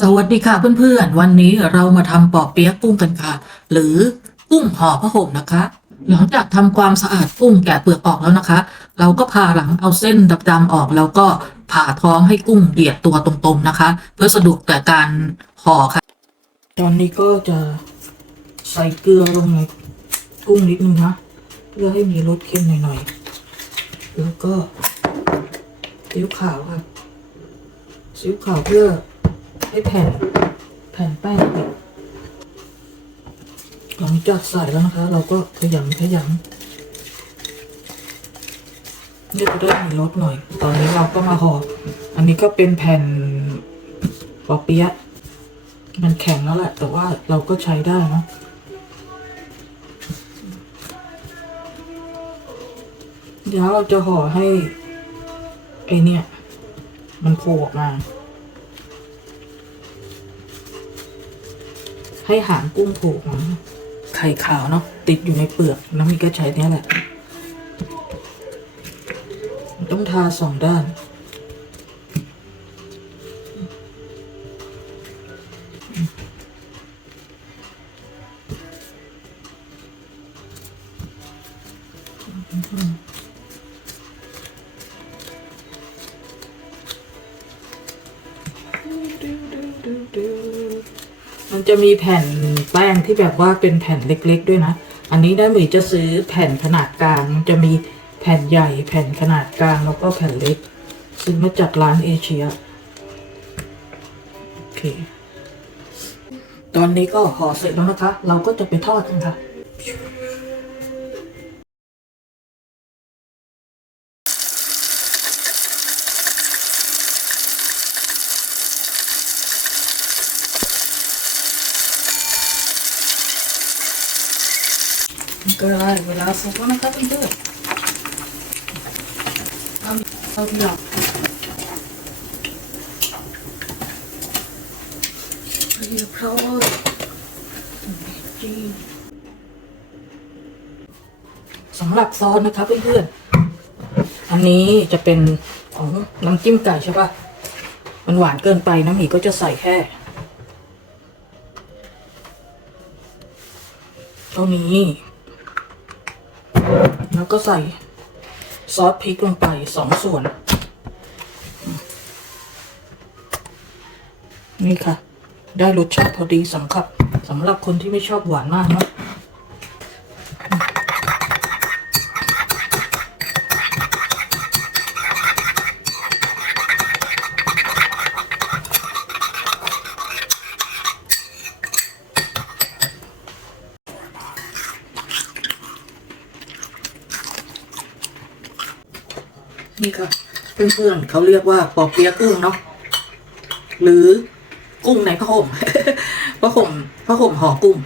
สวัสดีค่ะเพื่อนๆ วันนี้เรามาทำปอเปี๊ยะกุ้งกันค่ะ หรือกุ้งห่อผ้าห่มนะคะ หลังจากทำความสะอาดกุ้งแกะเปลือกออกแล้วนะคะ เราก็ผ่าหลังเอาเส้นดำๆออก แล้วก็ผ่าท้องให้กุ้งเหยียดตัวตรงๆนะคะ เพื่อสะดวกแก่การห่อค่ะ ตอนนี้ก็จะใส่เกลือลงในกุ้งนิดนึงนะเพื่อให้มีรสเค็มหน่อยๆแล้วก็ซีอิ๊วขาวค่ะซีอิ๊วขาวเพื่อ ให้แผ่นแผ่นแป้งเนี่ยหลังจากใส่แล้วนะคะ เราก็ขยำขยำนี่จะได้มีรสหน่อย ตอนนี้เราก็มาห่ออันนี้ก็เป็นแผ่นปอเปี๊ยะมันแข็งแล้วแหละ แต่ว่าเราก็ใช้ได้นะเดี๋ยวเราจะห่อให้ไอเนี่ย มันโผล่ออกมา ให้หางกุ้งโผล่มาไข่ขาวเนาะติดอยู่ในเปลือกน้ำมีก็ใช้เนี้ยแหละ ต้องทาสองด้าน มันจะมีแผ่นแป้งที่แบบว่าเป็นแผ่นเล็กๆด้วยนะ อันนี้ได้หมีจะซื้อแผ่นขนาดกลาง มันจะมีแผ่นใหญ่ แผ่นขนาดกลางแล้วก็แผ่นเล็ก ซื้อมาจากร้านเอเชีย โอเค ตอนนี้ก็ห่อเสร็จแล้วนะคะ เราก็จะไปทอดกันค่ะ ก็ได้เวลาสุกแล้วนะครับเพื่อนๆเอาเอาทีหลังเรียบร้อยจีนสำหรับซอสนะครับเพื่อนๆ อันนี้จะเป็นของน้ำจิ้มไก่ใช่ปะมันหวานเกินไปน้ำหมีก็จะใส่แค่เท่านี้ แล้วก็ใส่ซอสพริกลงไปสองส่วน นี่ค่ะ ได้รสชาติพอดีสำหรับสำหรับคนที่ไม่ชอบหวานมากเนาะ นี่ค่ะ เพื่อนๆเขาเรียกว่าปอเปี๊ยะกุ้งเนาะหรือกุ้งในผ้าห่มผ้าห่มผ้าห่มห่อกุ้ง